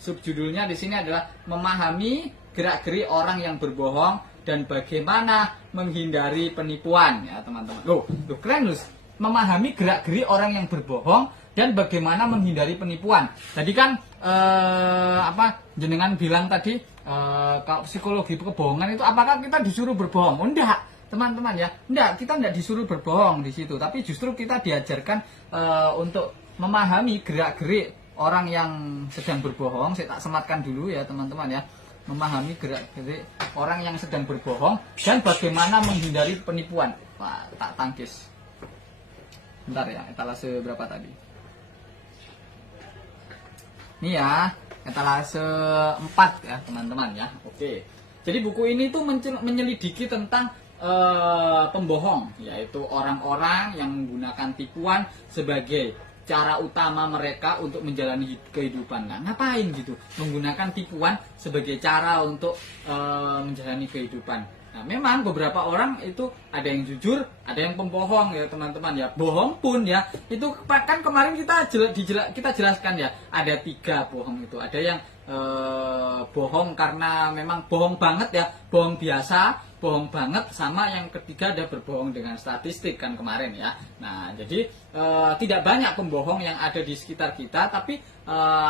subjudulnya di sini adalah memahami gerak-gerik orang yang berbohong dan bagaimana menghindari penipuan ya teman-teman. Loh keren loh. Memahami gerak-gerik orang yang berbohong dan bagaimana menghindari penipuan. Tadi kan jenengan bilang tadi kalau psikologi kebohongan itu apakah kita disuruh berbohong? Oh, enggak, teman-teman ya. Enggak, kita enggak disuruh berbohong di situ, tapi justru kita diajarkan untuk memahami gerak-gerik orang yang sedang berbohong. Saya tak sematkan dulu ya, teman-teman ya. Memahami gerak-gerik orang yang sedang berbohong dan bagaimana menghindari penipuan. Wah, tak tangkis. Bentar ya, etalase berapa tadi? Ini ya, etalase 4 ya teman-teman ya. Oke. Jadi buku ini tuh menyelidiki tentang pembohong, yaitu orang-orang yang menggunakan tipuan sebagai cara utama mereka untuk menjalani kehidupan. Nah, ngapain gitu? Menggunakan tipuan sebagai cara untuk menjalani kehidupan. Nah, memang beberapa orang itu ada yang jujur, ada yang pembohong ya teman-teman ya. Bohong pun ya, itu kan kemarin kita jelaskan ya, ada 3 bohong itu. Ada yang bohong karena memang bohong banget ya, bohong biasa, bohong banget, sama yang ketiga ada berbohong dengan statistik kan kemarin ya. Nah, jadi tidak banyak pembohong yang ada di sekitar kita, tapi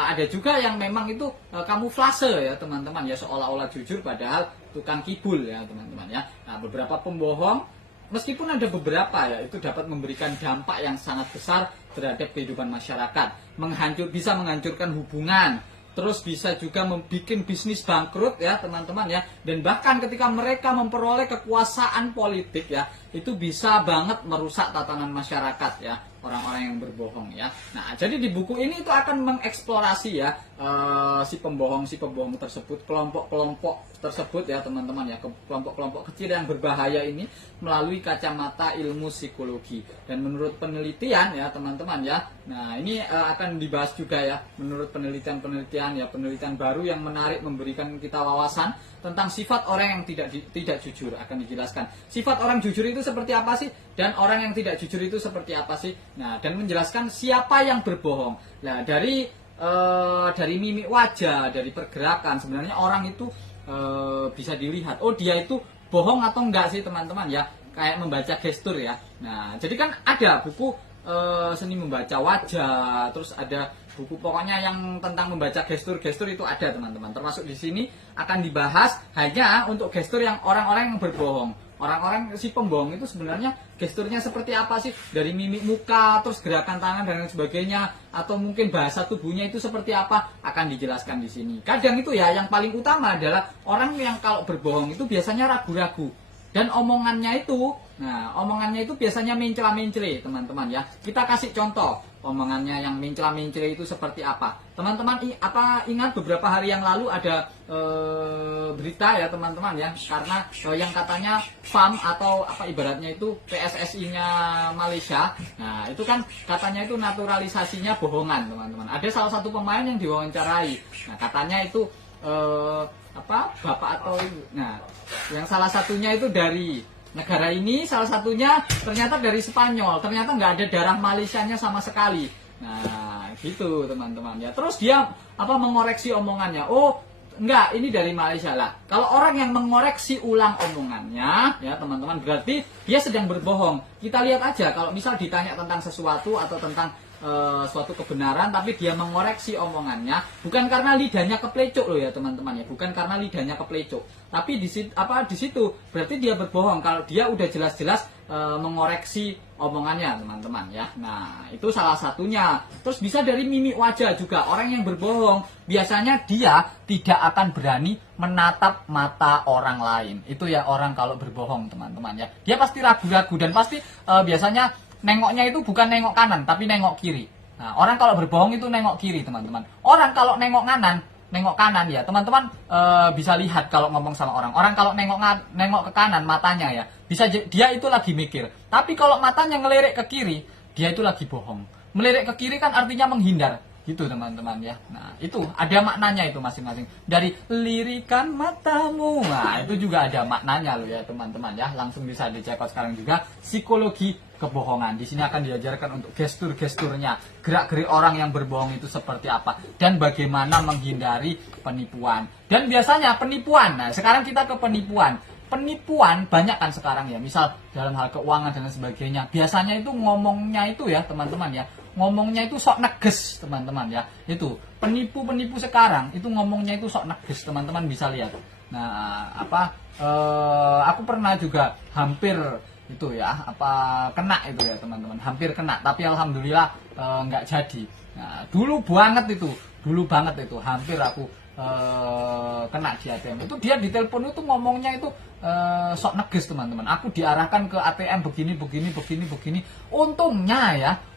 ada juga yang memang itu kamuflase ya teman-teman ya, seolah-olah jujur padahal tukang kibul ya teman-teman ya. Nah, beberapa pembohong meskipun ada beberapa ya, itu dapat memberikan dampak yang sangat besar terhadap kehidupan masyarakat, bisa menghancurkan hubungan, terus bisa juga membuat bisnis bangkrut ya teman-teman ya, dan bahkan ketika mereka memperoleh kekuasaan politik ya, itu bisa banget merusak tatanan masyarakat ya, orang-orang yang berbohong ya. Nah, jadi di buku ini itu akan mengeksplorasi ya si pembohong tersebut, kelompok-kelompok tersebut ya teman-teman ya, kelompok-kelompok kecil yang berbahaya ini melalui kacamata ilmu psikologi. Dan menurut penelitian ya teman-teman ya, nah ini akan dibahas juga ya, menurut penelitian baru yang menarik, memberikan kita wawasan tentang sifat orang yang tidak jujur. Akan dijelaskan sifat orang jujur itu seperti apa sih, dan orang yang tidak jujur itu seperti apa sih. Nah, dan menjelaskan siapa yang berbohong. Nah, dari mimik wajah, dari pergerakan, sebenarnya orang itu bisa dilihat, oh dia itu bohong atau enggak sih teman-teman ya, kayak membaca gestur ya. Nah, jadi kan ada buku seni membaca wajah, terus ada buku pokoknya yang tentang membaca gestur-gestur itu ada teman-teman. Termasuk di sini akan dibahas hanya untuk gestur yang orang-orang yang berbohong. Orang-orang si pembohong itu sebenarnya gesturnya seperti apa sih? Dari mimik muka, terus gerakan tangan dan lain sebagainya, atau mungkin bahasa tubuhnya itu seperti apa, akan dijelaskan di sini. Kadang itu ya yang paling utama adalah orang yang kalau berbohong itu biasanya ragu-ragu. Dan omongannya itu biasanya mencela-mencela teman-teman ya. Kita kasih contoh omongannya yang mencela-mencela itu seperti apa. Teman-teman ingat beberapa hari yang lalu ada berita ya teman-teman ya, karena yang katanya FAM atau ibaratnya itu PSSI-nya Malaysia. Nah, itu kan katanya itu naturalisasinya bohongan teman-teman. Ada salah satu pemain yang diwawancarai. Nah, katanya itu bapak atau ibu. Nah, yang salah satunya itu dari negara ini, salah satunya ternyata dari Spanyol. Ternyata nggak ada darah Malaysianya sama sekali. Nah, gitu teman-teman ya. Terus dia mengoreksi omongannya. Oh, enggak, ini dari Malaysia lah. Kalau orang yang mengoreksi ulang omongannya ya teman-teman, berarti dia sedang berbohong. Kita lihat aja kalau misal ditanya tentang sesuatu atau tentang suatu kebenaran, tapi dia mengoreksi omongannya, bukan karena lidahnya keplecok loh ya teman-teman ya, bukan karena lidahnya keplecok, tapi di situ berarti dia berbohong kalau dia udah jelas-jelas mengoreksi omongannya teman-teman ya. Nah, itu salah satunya. Terus bisa dari mimik wajah juga. Orang yang berbohong biasanya dia tidak akan berani menatap mata orang lain. Itu ya orang kalau berbohong teman-teman ya, dia pasti ragu-ragu dan pasti biasanya nengoknya itu bukan nengok kanan tapi nengok kiri. Nah, orang kalau berbohong itu nengok kiri teman-teman. Orang kalau nengok kanan ya teman-teman bisa lihat kalau ngomong sama orang. Orang kalau nengok ke kanan matanya ya, bisa dia itu lagi mikir. Tapi kalau matanya ngelirik ke kiri, dia itu lagi bohong. Melirik ke kiri kan artinya menghindar. Gitu teman-teman ya. Nah, itu ada maknanya itu masing-masing. Dari lirikan matamu. Nah, itu juga ada maknanya loh ya teman-teman ya. Langsung bisa dicek sekarang juga psikologi kebohongan. Di sini akan diajarkan untuk gestur-gesturnya, gerak-gerik orang yang berbohong itu seperti apa, dan bagaimana menghindari penipuan. Dan biasanya penipuan, nah sekarang kita ke penipuan. Penipuan banyak kan sekarang ya, misal dalam hal keuangan dan lain sebagainya. Biasanya itu ngomongnya itu ya teman-teman ya, ngomongnya itu sok neges teman-teman ya. Itu penipu-penipu sekarang itu ngomongnya itu sok neges, teman-teman bisa lihat. Nah aku pernah juga hampir itu ya kena itu ya teman-teman, hampir kena, tapi alhamdulillah nggak jadi. Nah, dulu banget itu hampir aku kena di ATM. Itu dia di telepon itu ngomongnya itu sok neges teman-teman. Aku diarahkan ke ATM begini.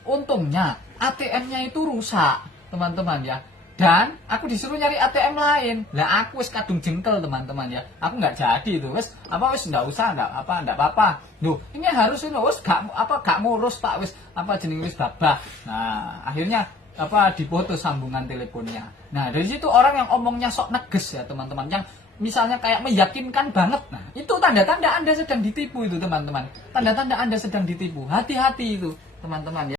Untungnya ATM-nya itu rusak teman-teman ya. Dan aku disuruh nyari ATM lain. Lah aku wis kadung jengkel teman-teman ya. Aku nggak jadi itu. Wis nggak usah, nggak apa-apa. Duh, ini harus ini wis gak ngurus tak wis jeneng wis babah. Nah, akhirnya dipoto sambungan teleponnya. Nah, dari situ orang yang omongnya sok neges ya teman-teman, yang misalnya kayak meyakinkan banget. Nah, itu tanda-tanda Anda sedang ditipu itu teman-teman. Tanda-tanda Anda sedang ditipu. Hati-hati itu teman-teman ya.